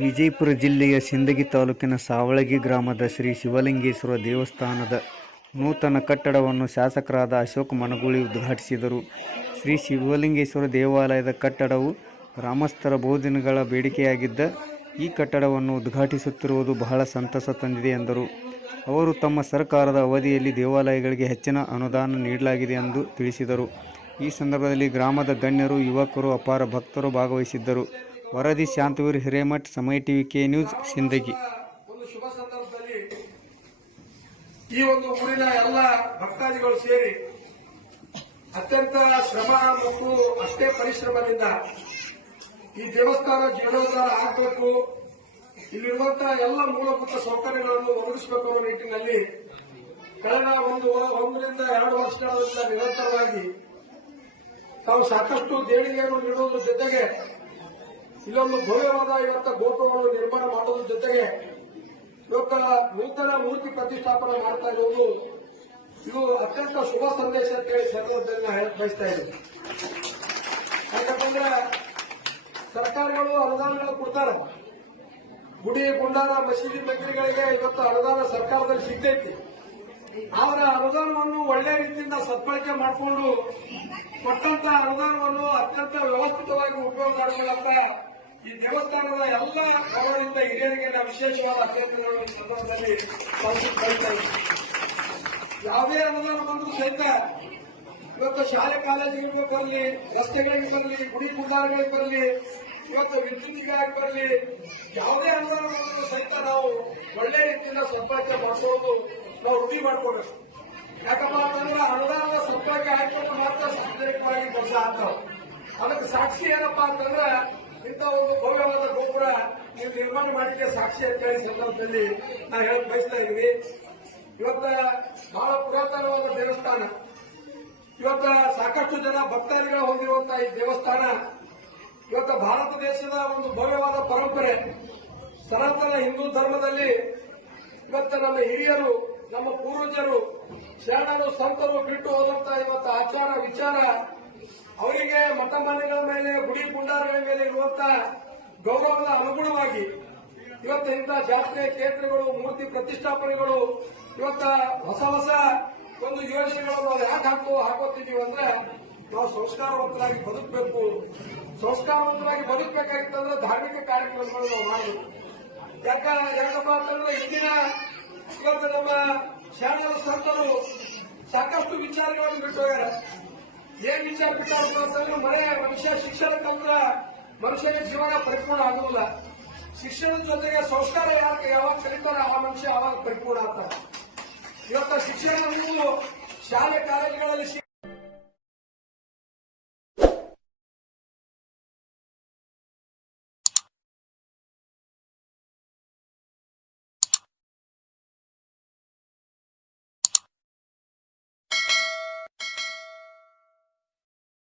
ವಿಜಯಪುರ ಜಿಲ್ಲೆಯ ಸಿಂದಗಿ ತಾಲೂಕಿನ ಸಾವಳಗಿ ಗ್ರಾಮದ ಶ್ರೀ ಶಿವಲಿಂಗೇಶ್ವರ ದೇವಸ್ಥಾನದ ನೂತನ ಕಟ್ಟಡವನ್ನು ಶಾಸಕರಾದ ಅಶೋಕ್ ಮನಗೂಳಿ ಉದ್ಘಾಟಿಸಿದರು. ಶ್ರೀ ಶಿವಲಿಂಗೇಶ್ವರ ದೇವಾಲಯದ ಕಟ್ಟಡವು ಗ್ರಾಮಸ್ಥರ ಬಹುದಿನಗಳ ಬೇಡಿಕೆಯಾಗಿದ್ದ ಈ ಕಟ್ಟಡವನ್ನು ಉದ್ಘಾಟಿಸುತ್ತಿರುವುದು ಬಹಳ ಸಂತಸ ತಂದಿದೆ ಎಂದರು. ಅವರು ತಮ್ಮ ಸರ್ಕಾರದ ಅವಧಿಯಲ್ಲಿ ದೇವಾಲಯಗಳಿಗೆ ಹೆಚ್ಚಿನ ಅನುದಾನ ನೀಡಲಾಗಿದೆ ಎಂದು ತಿಳಿಸಿದರು. ಈ ಸಂದರ್ಭದಲ್ಲಿ ಗ್ರಾಮದ ಗಣ್ಯರು, ಯುವಕರು, ಅಪಾರ ಭಕ್ತರು ಭಾಗವಹಿಸಿದ್ದರು. ವರದಿ Shantaveer Hiremath Samaya TV K news Sindagi. ಶುಭ ಸಂದರ್ಭದಲ್ಲಿ ಈ ಒಂದು ಊರಿನ ಎಲ್ಲ ಭಕ್ತಾದಿಗಳು ಸೇರಿ ಅತ್ಯಂತ ಶ್ರಮ ಮತ್ತು ಅಷ್ಟೇ ಪರಿಶ್ರಮದಿಂದ ಈ ದೇವಸ್ಥಾನ ಜೀರ್ಣೋದ್ಧಾರ ಆಗಬೇಕು. ಇಲ್ಲಿರುವಂತಹ ಎಲ್ಲ ಮೂಲಭೂತ ಸೌಕರ್ಯಗಳನ್ನು ಒದಗಿಸಬೇಕು ಅನ್ನೋ ನಿಟ್ಟಿನಲ್ಲಿ ಕಳೆದ ಒಂದು ಒಂದರಿಂದ ಎರಡು ವರ್ಷಗಳಿಂದ ನಿರಂತರವಾಗಿ ತಾವು ಸಾಕಷ್ಟು ದೇಣಿಗೆಯನ್ನು ನೀಡುವುದರ ಜೊತೆಗೆ ಇಲ್ಲೊಂದು ಭವ್ಯವಾದ ಇವತ್ತ ಗೋಪುರವನ್ನು ನಿರ್ಮಾಣ ಮಾಡುವುದರ ಜೊತೆಗೆ ಇವತ್ತ ನೂತನ ಮೂರ್ತಿ ಪ್ರತಿಷ್ಠಾಪನೆ ಮಾಡ್ತಾ ಇರುವುದು ಇದು ಅತ್ಯಂತ ಶುಭ ಸಂದೇಶ ಅಂತ ಹೇಳಿ ಸರ್ಕಾರದಲ್ಲಿ ಬಯಸ್ತಾ ಇದ್ದೀನಿ. ಯಾಕಂತಂದ್ರೆ ಸರ್ಕಾರಗಳು ಅನುದಾನಗಳು ಕೊಡ್ತಾರೆ. ಗುಡಿ, ಗುಂಡಾರ, ಮಸೀದಿ, ಮಂದಿರಗಳಿಗೆ ಇವತ್ತು ಅನುದಾನ ಸರ್ಕಾರದಲ್ಲಿ ಸಿಗ್ತೈತಿ. ಅವರ ಅನುದಾನವನ್ನು ಒಳ್ಳೆ ರೀತಿಯಿಂದ ಸದ್ಬಳಕೆ ಮಾಡಿಕೊಂಡು ಕೊಟ್ಟಂತ ಅನುದಾನವನ್ನು ಅತ್ಯಂತ ವ್ಯವಸ್ಥಿತವಾಗಿ ಉಪಯೋಗ ಮಾಡಿಕೊಳ್ಳಂತ ಈ ದೇವಸ್ಥಾನದ ಎಲ್ಲ ಗಮನದಿಂದ ಹಿರಿಯರಿಗೆ ವಿಶೇಷವಾದ ಅಭ್ಯರ್ಥಿಗಳು ಸಂದರ್ಭದಲ್ಲಿ ಇದ್ದೀವಿ. ಯಾವುದೇ ಅನುದಾನ ಬಂದರೂ ಸಹಿತ ಇವತ್ತು ಶಾಲೆ ಕಾಲೇಜುಗಳಿಗೆ ಬರಲಿ, ರಸ್ತೆಗಳಿಗೆ ಬರಲಿ, ಗುಡಿ ಗುಂಡಾರಗಳಿಗೆ ಬರಲಿ, ಇವತ್ತು ವಿದ್ಯುತ್ಗಾಗಿ ಬರಲಿ, ಯಾವುದೇ ಅನುದಾನ ಬಂದರೂ ಸಹಿತ ನಾವು ಒಳ್ಳೆ ರೀತಿಯಿಂದ ಸಂಪರ್ಕ ಮಾಡಿಸೋದು ನಾವು ರೂಢಿ ಮಾಡ್ಕೊಬೇಕು ಯಾಕಪ್ಪ ಅಂತಂದ್ರೆ ಅನುದಾನದ ಸಂಪರ್ಕ ಹಾಕಿಕೊಂಡು ಮಾತ್ರ ಸಾರ್ವಜನಿಕವಾಗಿ ಕೆಲಸ ಆಗ್ತಾವೆ ಅದಕ್ಕೆ ಸಾಕ್ಷಿ ಏನಪ್ಪಾ ಅಂತಂದ್ರೆ ಇಂಥ ಒಂದು ಭವ್ಯವಾದ ಗೋಪುರ ನೀವು ನಿರ್ಮಾಣ ಮಾಡಿಕೆ ಸಾಕ್ಷಿ ಅಂತ ಹೇಳಿ ಸಂದರ್ಭದಲ್ಲಿ ನಾವು ಹೇಳಕ್ ಬಯಸ್ತಾ ಇದ್ದೀವಿ ಇವತ್ತ ಬಹಳ ಪುರಾತನವಾದ ದೇವಸ್ಥಾನ. ಇವತ್ತ ಸಾಕಷ್ಟು ಜನ ಭಕ್ತಾದಿಗಳು ಹೊಂದಿರುವಂತಹ ಈ ದೇವಸ್ಥಾನ. ಇವತ್ತ ಭಾರತ ದೇಶದ ಒಂದು ಭವ್ಯವಾದ ಪರಂಪರೆ. ಸನಾತನ ಹಿಂದೂ ಧರ್ಮದಲ್ಲಿ ಇವತ್ತ ನಮ್ಮ ಹಿರಿಯರು, ನಮ್ಮ ಪೂರ್ವಜರು, ಶರಣರು, ಸಂತರು ಬಿಟ್ಟು ಹೋದಂತಹ ಇವತ್ತು ಆಚಾರ ವಿಚಾರ ಅವರಿಗೆ ಮಠ ಮನೆಗಳ ಮೇಲೆ, ಗುಡಿ ಗುಂಡಾರಗಳ ಮೇಲೆ ಇರುವಂತಹ ಗೌರವದ ಅನುಗುಣವಾಗಿ ಇವತ್ತು ಇಂಥ ಜಾತ್ರೆ ಕ್ಷೇತ್ರಗಳು, ಮೂರ್ತಿ ಪ್ರತಿಷ್ಠಾಪನೆಗಳು, ಇವತ್ತ ಹೊಸ ಹೊಸ ಒಂದು ಯೋಜನೆಗಳನ್ನು ನಾವು ಯಾಕೆ ಹಾಕೋ, ಹಾಕೋತಿದ್ದೀವಿ ಅಂದ್ರೆ ನಾವು ಸಂಸ್ಕಾರವಂತರಾಗಿ ಬದುಕಬೇಕು. ಸಂಸ್ಕಾರವಂತರಾಗಿ ಬದುಕಬೇಕಾಗಿತ್ತಂದ್ರೆ ಧಾರ್ಮಿಕ ಕಾರ್ಯಕ್ರಮಗಳು ನಾವು ಮಾಡಬೇಕು. ಯಾಕ, ಯಾಕಪ್ಪ ಅಂತಂದ್ರೆ ಇಂದಿನ ಇವತ್ತು ನಮ್ಮ ಶಾಲೆಯ ಸಂತರು ಸಾಕಷ್ಟು ವಿಚಾರಗಳನ್ನು ಬಿಟ್ಟು ಏನ್ ವಿಚಾರ ವಿಚಾರ ಅಂತಂದ್ರೆ ಮನೆ ಮನುಷ್ಯ ಶಿಕ್ಷಣ ತಂತ್ರ ಮನುಷ್ಯನ ಜೀವನ ಪರಿಪೂರ್ಣ ಆಗುವುದಿಲ್ಲ. ಶಿಕ್ಷಣದ ಜೊತೆಗೆ ಸಂಸ್ಕಾರ ಯಾಕೆ ಯಾವಾಗ ಕಲಿತಾರ ಆ ಮನುಷ್ಯ ಆವಾಗ ಪರಿಪೂರ್ಣ ಆಗ್ತಾರೆ ಇವತ್ತ ಶಿಕ್ಷಣ ಶಾಲೆ ಕಾಲೇಜುಗಳಲ್ಲಿ